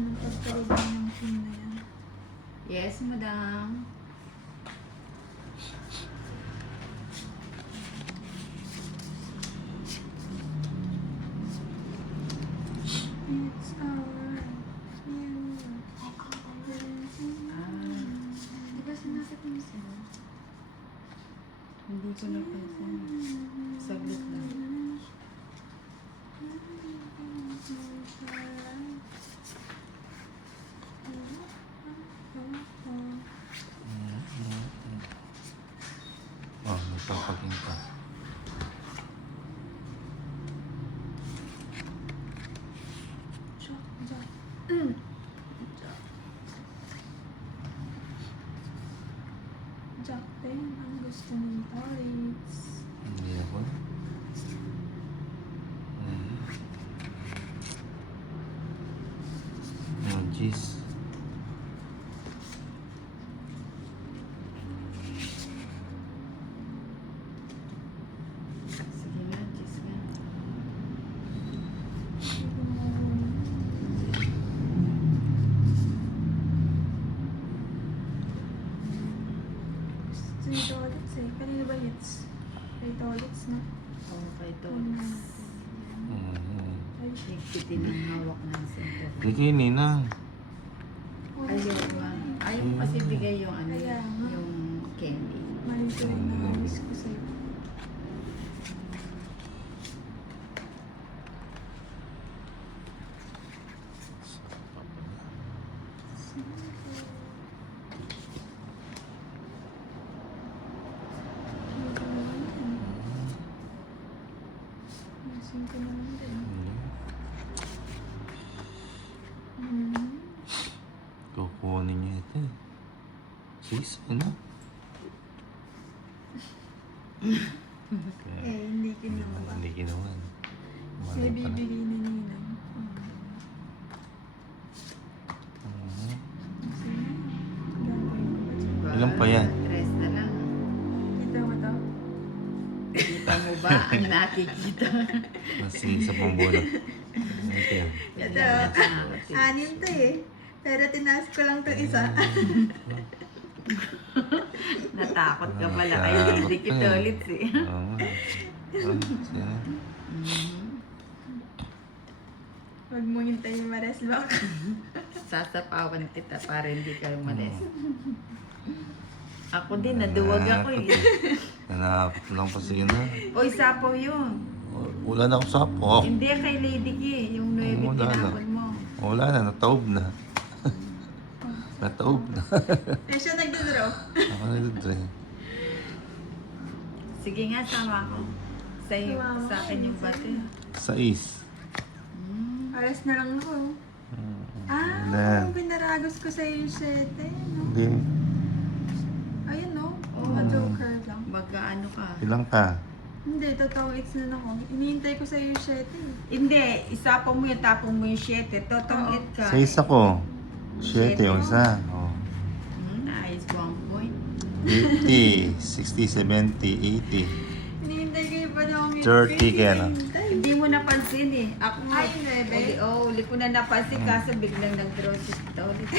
ng pagkaroon ng pin na yan. Yes, madam. It's alright. Di ba sinasabi mo sila? Hindi ko napansin. Saglit lang. Oh, nagpapaging pa. Jack din, ang gusto ng toys. Hindi ako. Oh, jeez. Sige nga, cheese nga. Three toilets eh. Kanina ba hits? Three toilets na. Okay, to. Ay, Higpitin ang hawak ng center. Bigay Ninang. Ayaw nga. Ayaw mo kasi bigay yung ano, Kaya nga. yung candy. Mahal ko rin na miss ko sa'yo. Nasin ko naman din. Kukunin niya ito eh. Jeez, ano? Eh, hindi kinuha. Hindi ginawan. Kasi bibigay na Ninang. Kasi, gagawin ko ba dyan? Ilan pa yan? Tres na lang. Kita mo to? Kita mo ba ang nakikita? Kasi sa pambulan. Ito yan. Ito, anim to eh. Pero tinaas ko lang to isa. Natakot ka pala kay dikit ulit eh. Oo nga. Sige na. Huwag mo hintayin ma-rest back. Sasapawan kita para hindi ka umalis. Ako din, naduwag ako eh. Nanahapot lang pa sige na. Oy, sapaw yun. Wala na ako sapo. Hindi kay Lady K, yung 9 Wala na. tinapon mo. Wala na, nataob na. Nataob na. Eh, siya nagdodraw. Ako nagdadre. Sige nga, sama ko. Sumama Sa akin yung bate. Sais. Aras na lang ako. Then, Pinaragos ko sa yung 7, no? hindi. Ayun, no? Oo. Joker lang. Mag-ano ka. Ilang ka? Hindi, totoong it's na ako. Inihintay ko sa yung 7. Hindi, isapaw mo yung tapong mo yung 7. Totong it ka. Sais ako. 7 yung isa. Oh. Nice, 1 point. 50, 60, 70, 80. Inihintay ko yung panahon 30 kaya na. Hindi mo napansin eh. Ako nga. Ay, 9. Uli ko na napansin kaso biglang nag-draw si ulit.